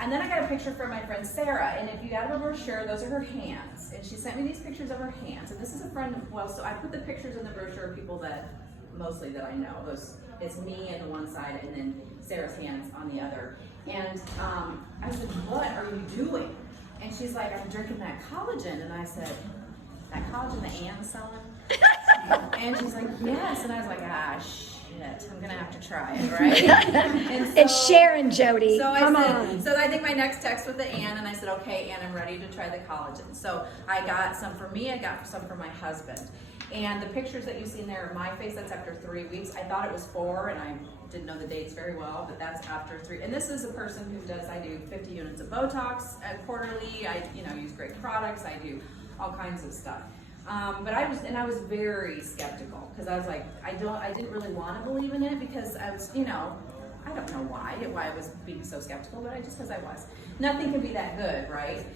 And then I got a picture from my friend Sarah, and if you got her brochure, those are her hands. And she sent me these pictures of her hands. And this is a friend, well, so I put the pictures in the brochure of people that, mostly that I know. It's me on the one side, and then Sarah's hands on the other. And I said, what are you doing? And she's like, I'm drinking that collagen. And I said, that collagen that Anne's selling? And she's like, yes. And I was like, shit, I'm gonna have to try it, right? And so, it's Sharon, Jody. So Come on. on. So I think my next text was to Anne, and I said, okay, Anne, I'm ready to try the collagen. So I got some for me, I got some for my husband. And the pictures that you see in there of my face, that's after 3 weeks. I thought it was 4, and I didn't know the dates very well, but that's after 3. And this is a person who I do 50 units of Botox quarterly. I use great products. I do all kinds of stuff. But I was very skeptical, because I was like, I didn't really want to believe in it, because I was, I don't know why I was being so skeptical, but because I was. Nothing can be that good, right?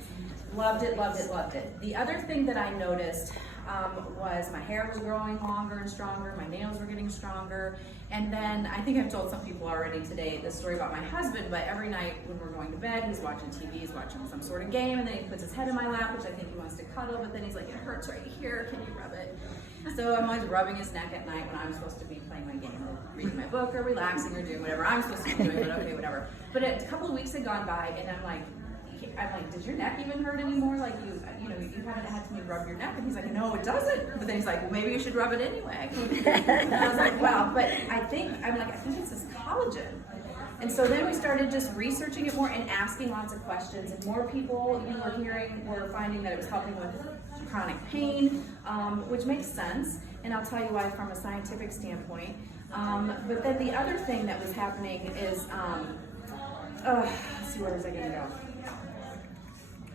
Loved it, loved it, loved it. The other thing that I noticed was my hair was growing longer and stronger, my nails were getting stronger, and then I think I've told some people already today the story about my husband, but every night when we're going to bed, he's watching TV, he's watching some sort of game, and then he puts his head in my lap, which I think he wants to cuddle, but then he's like, it hurts right here, can you rub it? So I'm always rubbing his neck at night when I'm supposed to be playing my game or reading my book or relaxing or doing whatever I'm supposed to be doing, but okay, whatever. But a couple of weeks had gone by, and I'm like, does your neck even hurt anymore? Like you haven't had me rub your neck. And he's like, no, it doesn't. But then he's like, well, maybe you should rub it anyway. And I was like, well, but I think it's this collagen. And so then we started just researching it more and asking lots of questions. And more people were finding that it was helping with chronic pain, which makes sense. And I'll tell you why from a scientific standpoint. But then the other thing that was happening is, let's see, where was I going to go?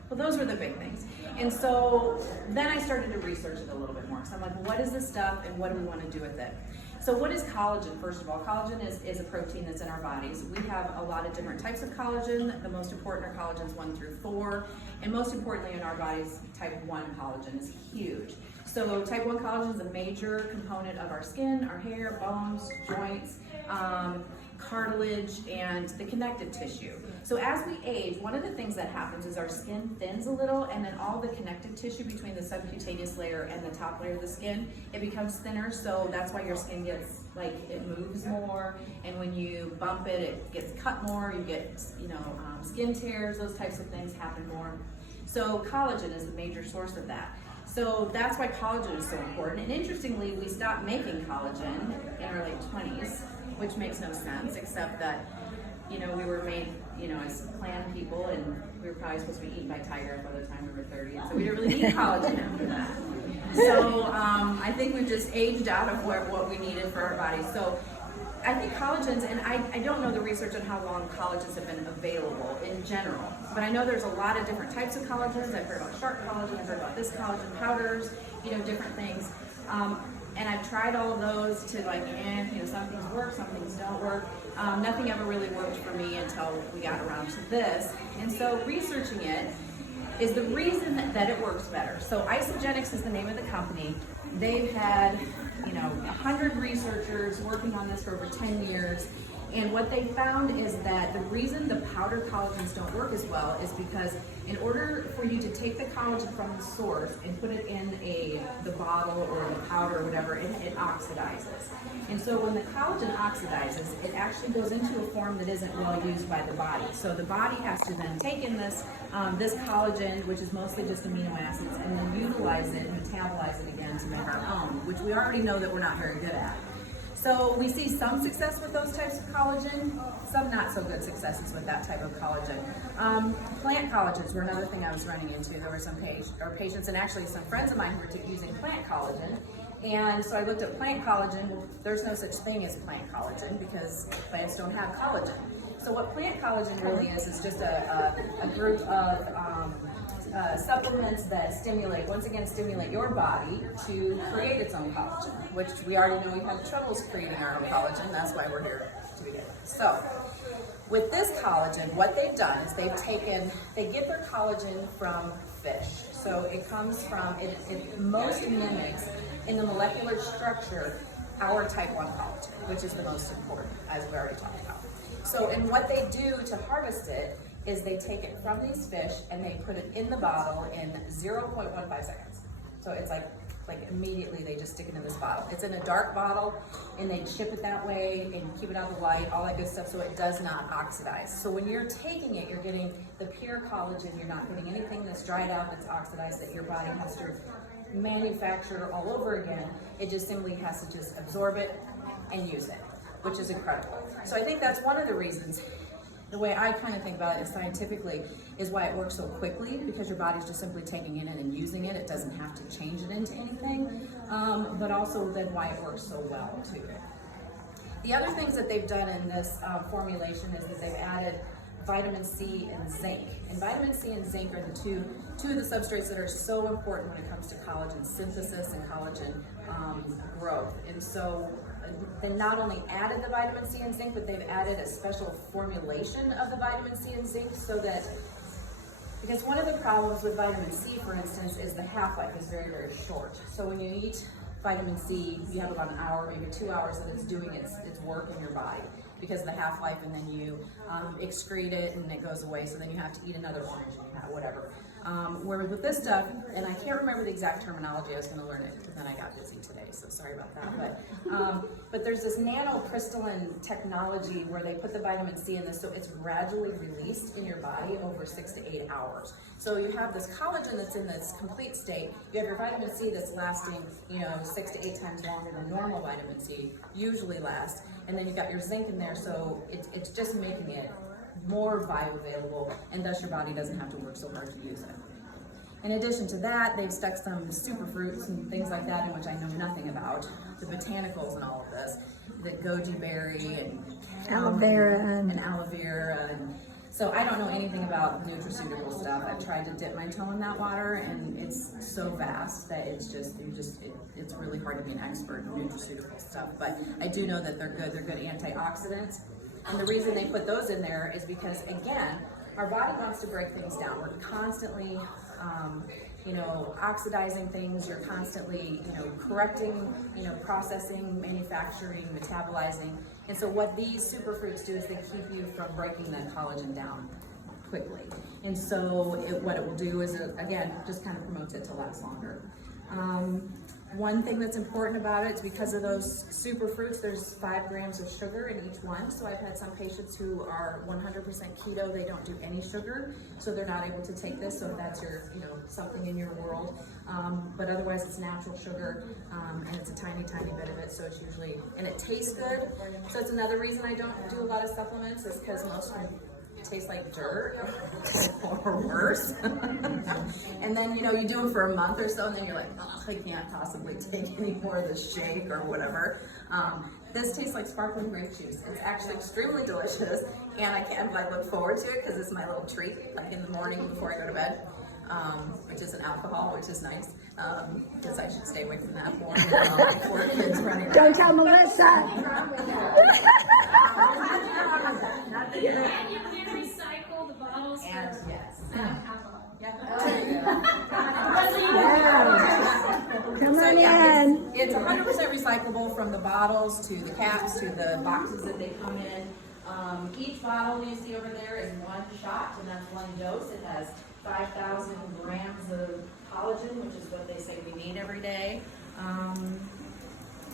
Well, those were the big things. And so then I started to research it a little bit more. So I'm like, what is this stuff and what do we want to do with it? So what is collagen? First of all, collagen is a protein that's in our bodies. We have a lot of different types of collagen. The most important are collagens 1 through 4. And most importantly in our bodies, type 1 collagen is huge. So type 1 collagen is a major component of our skin, our hair, bones, joints, cartilage, and the connective tissue. So as we age, one of the things that happens is our skin thins a little, and then all the connective tissue between the subcutaneous layer and the top layer of the skin, it becomes thinner, so that's why your skin gets, it moves more, and when you bump it, it gets cut more, you get, skin tears, those types of things happen more. So collagen is the major source of that. So that's why collagen is so important. And interestingly, we stopped making collagen in our late 20s, which makes no sense, except that, we were made, as clan people, and we were probably supposed to be eaten by tigers by the time we were 30, and so we didn't really need collagen after that. So I think we've just aged out of what we needed for our bodies. So I think collagens, and I don't know the research on how long collagens have been available in general, but I know there's a lot of different types of collagens. I've heard about shark collagen, I've heard about this collagen powders, different things. And I've tried all of those to some things work, some things don't work. Nothing ever really worked for me until we got around to this. And so researching it is the reason that it works better. So Isagenix is the name of the company. They've had 100 researchers working on this for over 10 years. And what they found is that the reason the powdered collagens don't work as well is because in order for you to take the collagen from the source and put it in the bottle or the powder or whatever, it oxidizes. And so when the collagen oxidizes, it actually goes into a form that isn't well used by the body. So the body has to then take in this collagen, which is mostly just amino acids, and then utilize it and metabolize it again to make our own, which we already know that we're not very good at. So we see some success with those types of collagen, some not so good successes with that type of collagen. Plant collagens were another thing I was running into. There were some patients and actually some friends of mine who were using plant collagen. And so I looked at plant collagen. Well, there's no such thing as plant collagen because plants don't have collagen. So what plant collagen really is just a group of supplements that stimulate your body to create its own collagen, which we already know we have troubles creating our own collagen. That's why we're here to begin with. So with this collagen, what they've done is they get their collagen from fish. So it comes from, it most mimics in the molecular structure our type 1 collagen, which is the most important, as we already talked about. So, and what they do to harvest it is they take it from these fish and they put it in the bottle in 0.15 seconds. So it's like immediately they just stick it in this bottle. It's in a dark bottle and they ship it that way and keep it out of the light, all that good stuff, so it does not oxidize. So when you're taking it, you're getting the pure collagen. You're not getting anything that's dried out, that's oxidized, that your body has to manufacture all over again. It just simply has to just absorb it and use it, which is incredible. So I think that's one of the reasons. The way I kind of think about it is scientifically is why it works so quickly, because your body's just simply taking it in and using it. It doesn't have to change it into anything, but also then why it works so well too. The other things that they've done in this formulation is that they've added vitamin C and zinc. And vitamin C and zinc are the two of the substrates that are so important when it comes to collagen synthesis and collagen growth. And so they not only added the vitamin C and zinc, but they've added a special formulation of the vitamin C and zinc so that, because one of the problems with vitamin C, for instance, is the half-life is very, very short. So when you eat vitamin C, you have about an hour, maybe 2 hours that it's doing its work in your body because of the half-life, and then you excrete it and it goes away, so then you have to eat another orange and you have whatever. Whereas with this stuff, and I can't remember the exact terminology, I was going to learn it, but then I got busy today, so sorry about that. But there's this nanocrystalline technology where they put the vitamin C in this, so it's gradually released in your body over 6 to 8 hours. So you have this collagen that's in this complete state. You have your vitamin C that's lasting, 6 to 8 times longer than normal vitamin C usually lasts, and then you've got your zinc in there, so it's just making it more bioavailable, and thus your body doesn't have to work so hard to use it. In addition to that, they've stuck some superfruits and things like that in, which I know nothing about, the botanicals and all of this, the goji berry and aloe vera and aloe vera, and so I don't know anything about nutraceutical stuff. I've tried to dip my toe in that water, and it's so vast that it's really hard to be an expert in nutraceutical stuff. But I do know that they're good. They're good antioxidants. And the reason they put those in there is because, again, our body wants to break things down. We're constantly, oxidizing things. You're constantly, correcting, processing, manufacturing, metabolizing. And so what these superfruits do is they keep you from breaking that collagen down quickly. And so what it will do is, again, just kind of promotes it to last longer. One thing that's important about it is because of those superfruits, there's 5 grams of sugar in each one. So I've had some patients who are 100% keto, they don't do any sugar, so they're not able to take this. So that's your, something in your world. But otherwise it's natural sugar, and it's a tiny, tiny bit of it. So it's usually, and it tastes good. So it's another reason I don't do a lot of supplements, is because most of them taste like dirt or worse. And then, you do it for a month or so, and then you're like, oh, I can't possibly take any more of this shake or whatever. This tastes like sparkling grape juice. It's actually extremely delicious, and I look forward to it because it's my little treat, like in the morning before I go to bed, which is an alcohol, which is nice, because I should stay away from that more before kids running around. Don't tell Melissa. And you can recycle the bottles And for yes. alcohol. Yeah. Come So on yeah, in. it's 100% recyclable, from the bottles to the caps to the boxes that they come in. Each bottle you see over there is 1 shot, and that's 1 dose. It has 5,000 grams of collagen, which is what they say we need every day.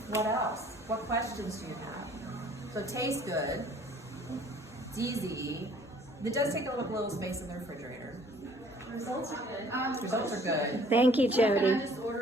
What else? What questions do you have? So it tastes good. It's easy. It does take a little space in the refrigerator. Results are good. Results are good. Thank you, Can I Jody. just order